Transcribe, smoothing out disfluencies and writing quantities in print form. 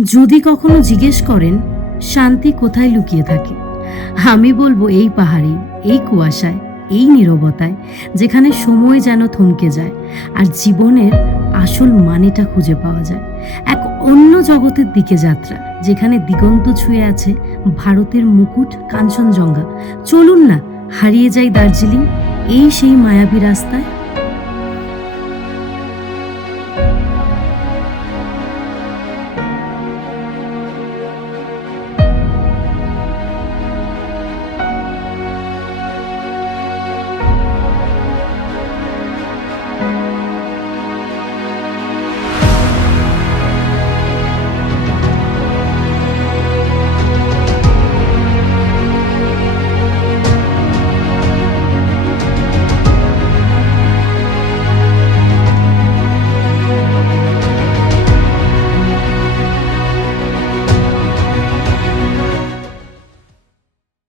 যদি কখনো জিজ্ঞেস করেন শান্তি কোথায় লুকিয়ে থাকে, আমি বলবো এই পাহাড়ে, এই কুয়াশায়, এই নীরবতায়, যেখানে সময় যেন থমকে যায় আর জীবনের আসল মানেটা খুঁজে পাওয়া যায়। এক অন্য জগতের দিকে যাত্রা, যেখানে দিগন্ত ছুঁয়ে আছে ভারতের মুকুট কাঞ্চনজঙ্ঘা। চলুন না, হারিয়ে যাই দার্জিলিং, এই সেই মায়াবী রাস্তায়।